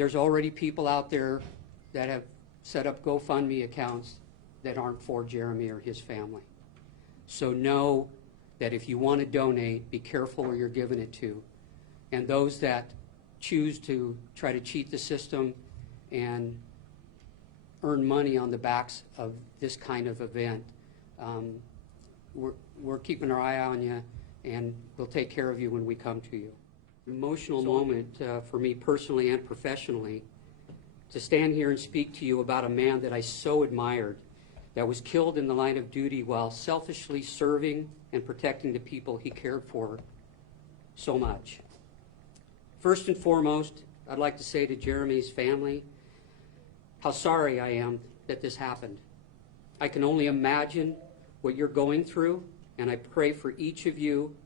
there's already people out there that have set up GoFundMe accounts that aren't for Jeremy or his family. So know that if you want to donate, be careful where you're giving it to. And those that choose to try to cheat the system and earn money on the backs of this kind of event, we're keeping our eye on you, and we'll take care of you when we come to you. Emotional moment for me personally and professionally to stand here and speak to you about a man that I so admired, that was killed in the line of duty while selfishly serving and protecting the people he cared for so much. First and foremost, I'd like to say to Jeremy's family how sorry I am that this happened. I can only imagine what you're going through, and I pray for each of you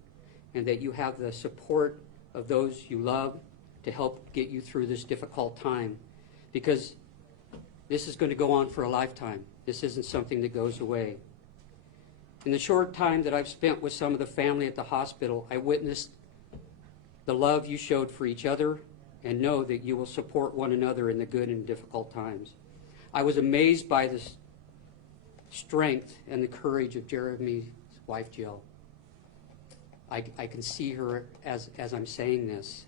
and that you have the support of those you love to help get you through this difficult time, because this is going to go on for a lifetime. This isn't something that goes away. In the short time that I've spent with some of the family at the hospital, I witnessed the love you showed for each other, and know that you will support one another in the good and difficult times. I was amazed by the strength and the courage of Jeremy's wife, Jill. I can see her as I'm saying this,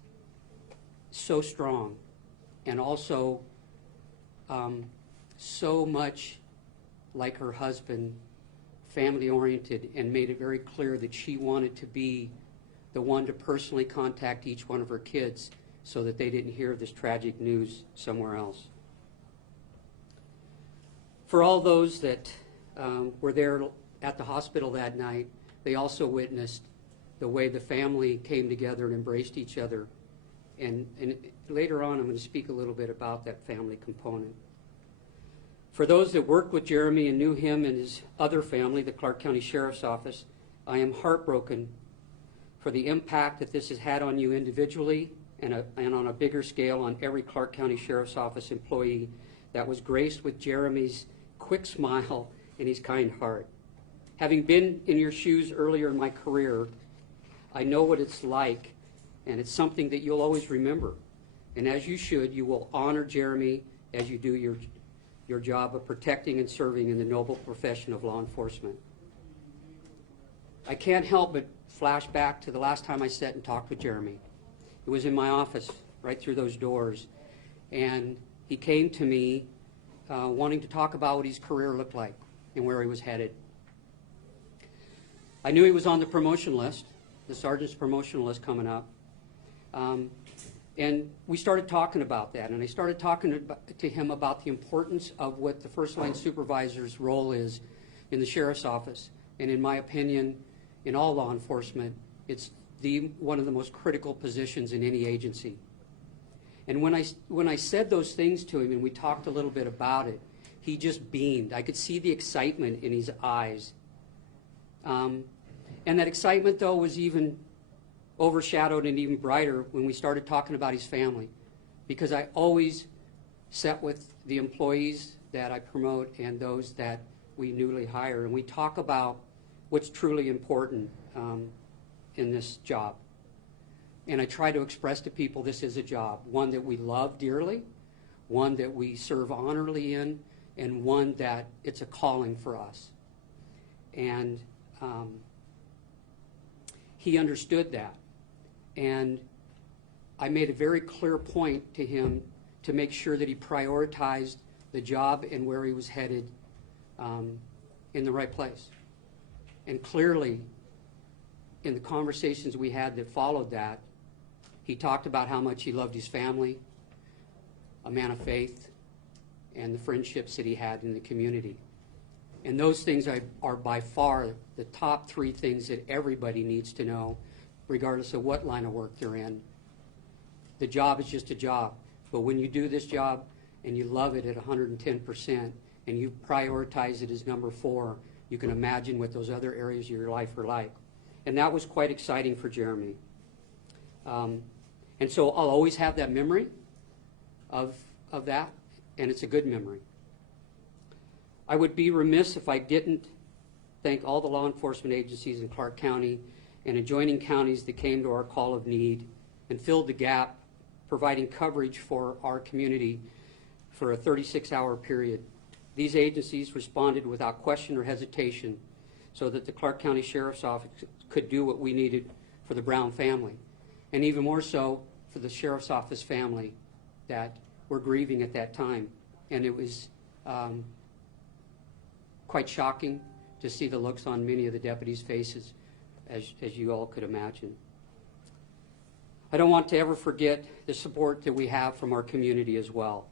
so strong, and also so much like her husband, family-oriented, and made it very clear that she wanted to be the one to personally contact each one of her kids so that they didn't hear this tragic news somewhere else. For all those that were there at the hospital that night, they also witnessed the way the family came together and embraced each other. And later on, I'm going to speak a little bit about that family component. For those that worked with Jeremy and knew him and his other family, the Clark County Sheriff's Office, I am heartbroken for the impact that this has had on you individually and on a bigger scale on every Clark County Sheriff's Office employee that was graced with Jeremy's quick smile and his kind heart. Having been in your shoes earlier in my career, I know what it's like, and it's something that you'll always remember. And as you should, you will honor Jeremy as you do your job of protecting and serving in the noble profession of law enforcement. I can't help but flash back to the last time I sat and talked with Jeremy. It was in my office, right through those doors, and he came to me wanting to talk about what his career looked like and where he was headed. I knew he was on the promotion list, the sergeant's promotion list coming up, and we started talking about that, and I started talking to him about the importance of what the first line supervisor's role is in the sheriff's office, and in my opinion, in all law enforcement, it's one of the most critical positions in any agency. And when I said those things to him and we talked a little bit about it, he just beamed. I could see the excitement in his eyes. And that excitement, though, was even overshadowed and even brighter when we started talking about his family, because I always sat with the employees that I promote and those that we newly hire, and we talk about what's truly important in this job. And I try to express to people this is a job, one that we love dearly, one that we serve honorably in, and one that it's a calling for us. And he understood that. And I made a very clear point to him to make sure that he prioritized the job and where he was headed in the right place. And clearly, in the conversations we had that followed that, he talked about how much he loved his family, a man of faith, and the friendships that he had in the community. And those things are by far the top three things that everybody needs to know, regardless of what line of work they're in. The job is just a job. But when you do this job and you love it at 110% and you prioritize it as number 4, you can imagine what those other areas of your life are like. And that was quite exciting for Jeremy. And so I'll always have that memory of that, and it's a good memory. I would be remiss if I didn't thank all the law enforcement agencies in Clark County and adjoining counties that came to our call of need and filled the gap providing coverage for our community for a 36-hour period. These agencies responded without question or hesitation so that the Clark County Sheriff's Office could do what we needed for the Brown family, and even more so for the Sheriff's Office family that were grieving at that time. And it was quite shocking to see the looks on many of the deputies' faces, as you all could imagine. I don't want to ever forget the support that we have from our community as well.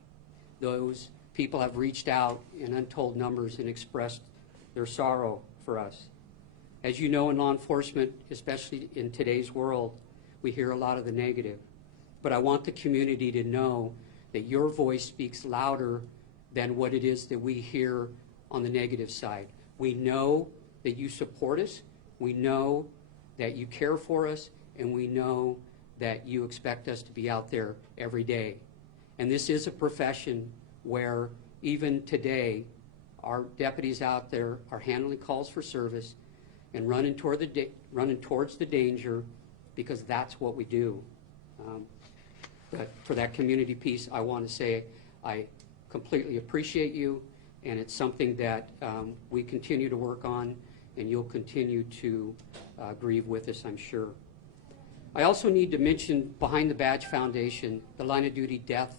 Those people have reached out in untold numbers and expressed their sorrow for us. As you know, in law enforcement, especially in today's world, we hear a lot of the negative. But I want the community to know that your voice speaks louder than what it is that we hear on the negative side. We know that you support us, we know that you care for us, and we know that you expect us to be out there every day. And this is a profession where even today, our deputies out there are handling calls for service and running towards the danger, because that's what we do. But for that community piece, I want to say I completely appreciate you, and it's something that we continue to work on, and you'll continue to grieve with us, I'm sure. I also need to mention Behind the Badge Foundation, the line of duty death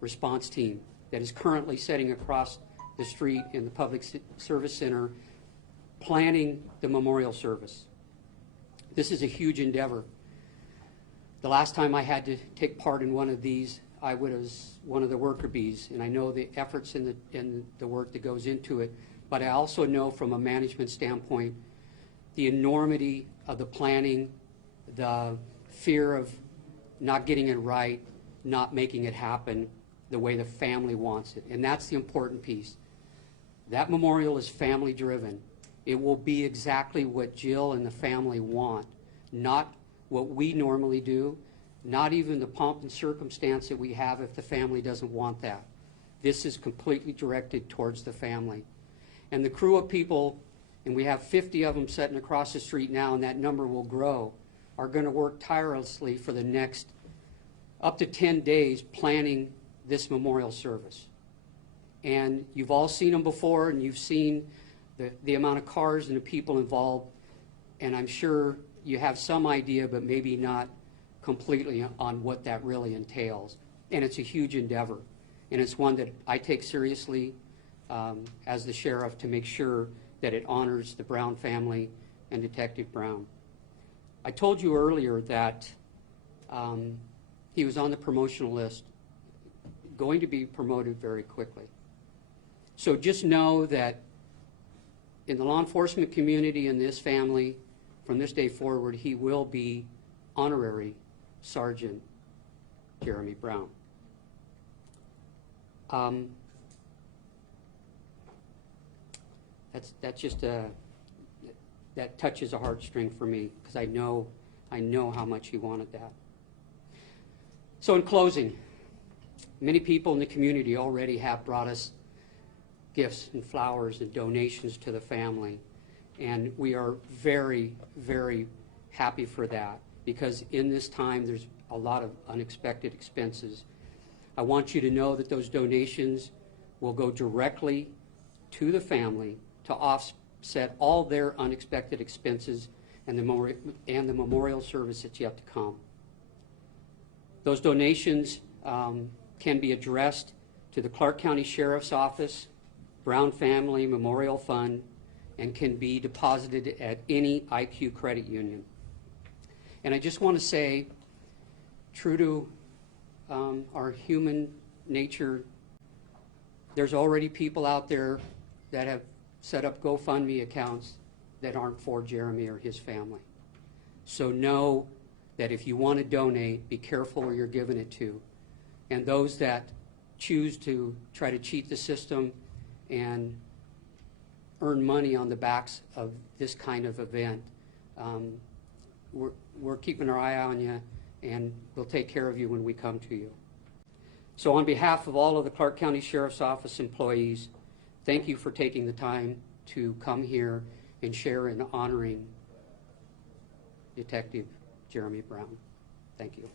response team that is currently sitting across the street in the Public Service Center planning the memorial service. This is a huge endeavor. The last time I had to take part in one of these, I was one of the worker bees, and I know the efforts and the work that goes into it, but I also know from a management standpoint the enormity of the planning, the fear of not getting it right, not making it happen the way the family wants it. And that's the important piece. That memorial is family driven. It will be exactly what Jill and the family want, not what we normally do, not even the pomp and circumstance that we have if the family doesn't want that. This is completely directed towards the family. And the crew of people, and we have 50 of them sitting across the street now, and that number will grow, are going to work tirelessly for the next up to 10 days planning this memorial service. And you've all seen them before, and you've seen the amount of cars and the people involved, and I'm sure you have some idea, but maybe not completely on what that really entails. And it's a huge endeavor, and it's one that I take seriously as the sheriff, to make sure that it honors the Brown family and Detective Brown. I told you earlier that he was on the promotional list, going to be promoted very quickly. So just know that in the law enforcement community and this family, from this day forward, he will be honorary Sergeant Jeremy Brown. That's just that touches a heartstring for me, because I know how much he wanted that. So in closing, many people in the community already have brought us gifts and flowers and donations to the family, and we are very, very happy for that, because in this time there's a lot of unexpected expenses. I want you to know that those donations will go directly to the family to offset all their unexpected expenses and the memorial service that's yet to come. Those donations can be addressed to the Clark County Sheriff's Office, Brown Family Memorial Fund, and can be deposited at any IQ credit union. And I just want to say, true to our human nature, there's already people out there that have set up GoFundMe accounts that aren't for Jeremy or his family. So know that if you want to donate, be careful where you're giving it to. And those that choose to try to cheat the system and earn money on the backs of this kind of event, we're keeping our eye on you, and we'll take care of you when we come to you. So on behalf of all of the Clark County Sheriff's Office employees, thank you for taking the time to come here and share in honoring Detective Jeremy Brown. Thank you.